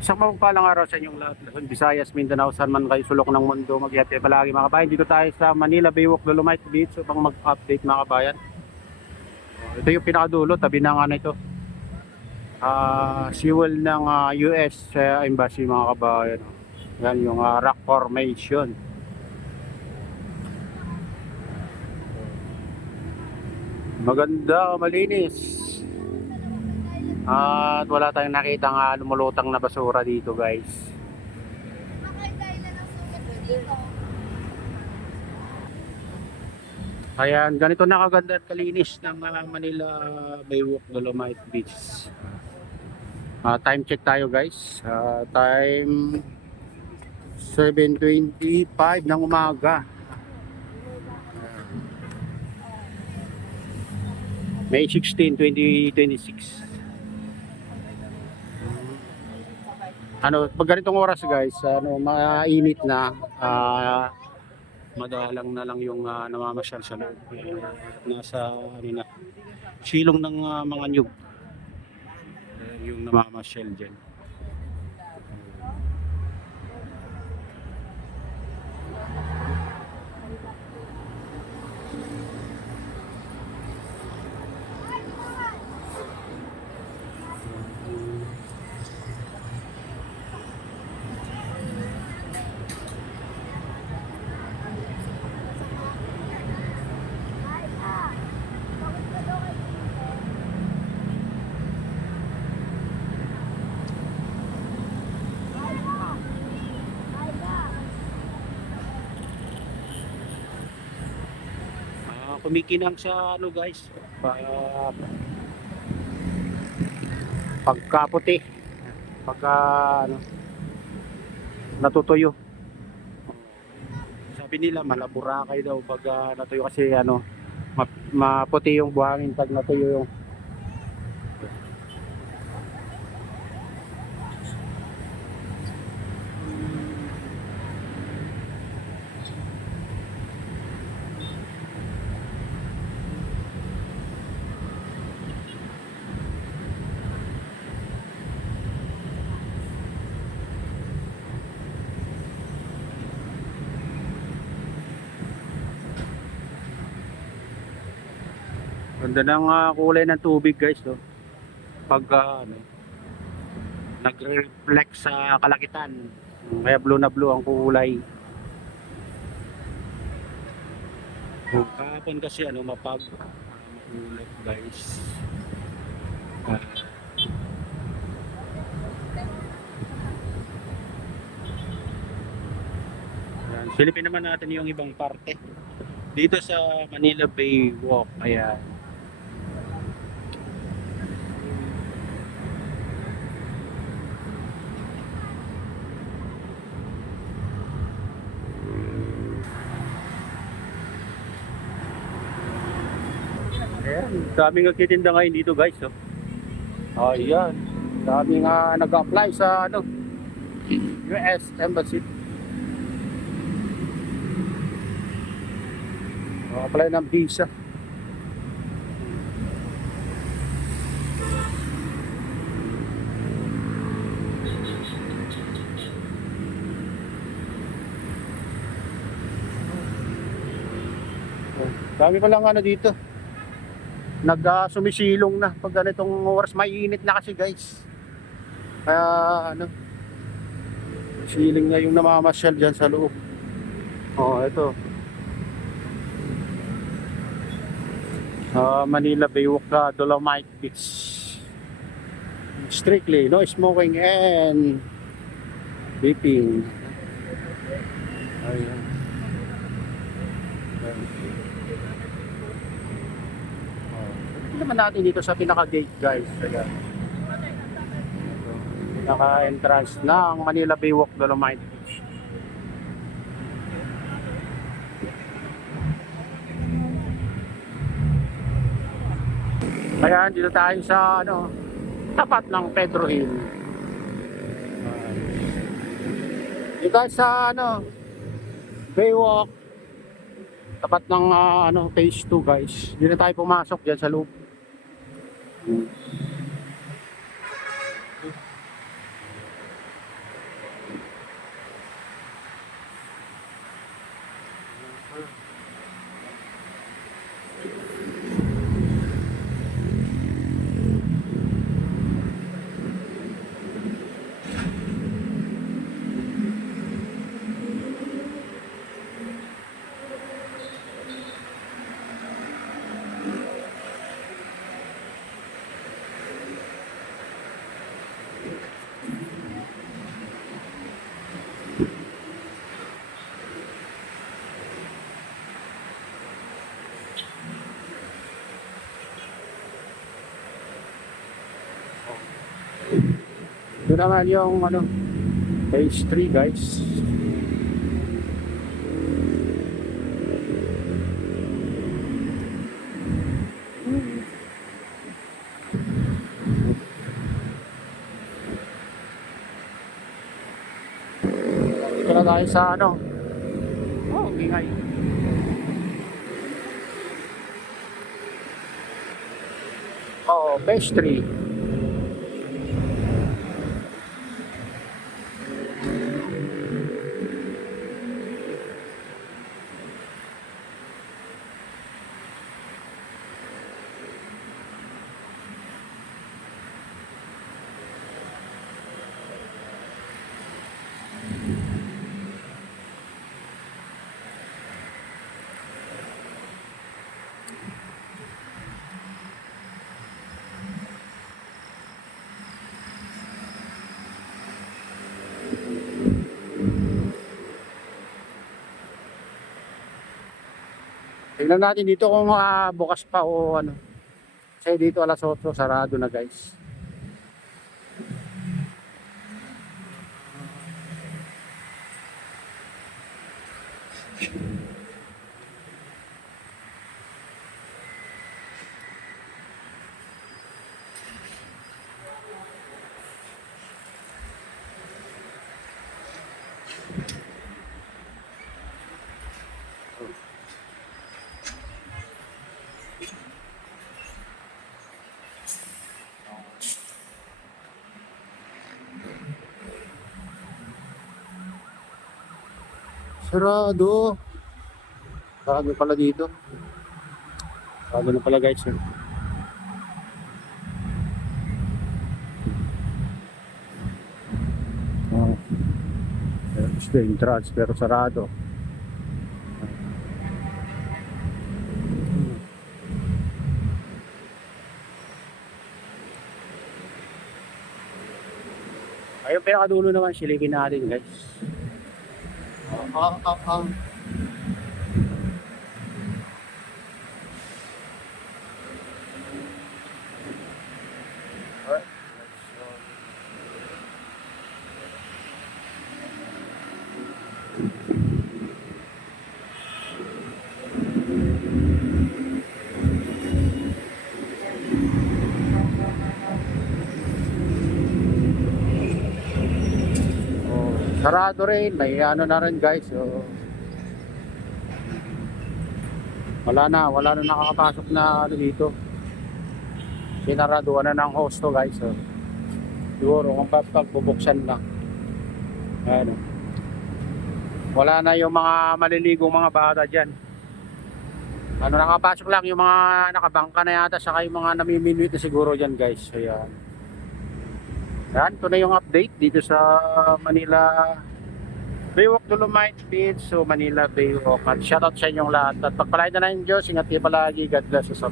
Isang mapagpalang araw sa inyong lahat. Luzon, Visayas, Mindanao, saan man kayo sulok ng mundo. Mag-ihatid palagi mga kabayan. Dito tayo sa Manila Baywalk Dolomite Beach upang mag-update mga kabayan. Ito yung pinakadulo, tabi na nga na ito. Seawall ng US Embassy mga kabayan. Yan yung rock formation. Maganda, malinis. At wala tayong nakita nga lumulutang na basura dito guys. Ayan, ganito na kaganda at kalinis ng Manila Baywalk Dolomite Beach. Time check tayo guys. Time 7:25 ng umaga. May 16, 2026. Pag ganitong oras guys, mainit na, madalang na lang yung namamasyal sa loob. Nasa silong ng mga nyug. Yung namamasyal dyan. Kumikinang sa guys, pagkaputi, pagka natutuyo. Sabi nila malaburakay daw pag natuyo kasi maputi yung buhangin pag natuyo yung. Ganda ng kulay ng tubig guys, no? Pag nagre-reflect sa kalakitan, kaya blue na blue ang kulay. Kahapon kasi makulap guys. Silipin naman natin yung ibang parte dito sa Manila Bay Walk. Ayan. Ayan, daming nagtitinda ngayon dito guys, oh. Ayan, daming nag-apply sa US Embassy. Apply ng visa. Dami pa lang dito. Sumisilong na pag ganitong oras, mainit na kasi guys. Kaya siling na yung namamasyal dyan sa loob. Ito. Manila Baywalk Dolomite Beach. Strictly no smoking and vaping. Ayan. Naman natin dito sa pinaka-gate guys. Ayan. Pinaka-entrance ng Manila Baywalk Dolomite Beach. Ayan, dito tayo sa tapat ng Pedro Hill. Dito guys sa Baywalk, tapat ng phase 2 guys. Dito tayo pumasok diyan sa loob. naman yung ano, phase 3 guys. Dito na tayo sa ano. Oh, ingay. Oo, phase 3. Tingnan natin dito kung bukas pa o ano. Kasi dito alas 8 sarado na guys. Sarado. Sarado pala dito. Sarado na pala guys. Oh. Gusto yung entrance pero sarado. Ayun, pinakadulo naman silipin natin guys. Ah. Sarado rin, may ano na rin guys. So, wala na nakakapasok na ano dito. Sinaraduan na ng host to guys. So, siguro kung pagbubuksan lang. Ayan. Wala na yung mga maliligong mga bata dyan. Ano, nakapasok lang yung mga nakabangka na yata, saka yung mga namiminuit na siguro dyan guys. So yan. Yan, ito na yung update dito sa Manila Baywalk Dolomite Beach, so Manila Baywalk. At shoutout sa inyong lahat. At pagpalain na ng Diyos, ingat kayo palagi. God bless us all.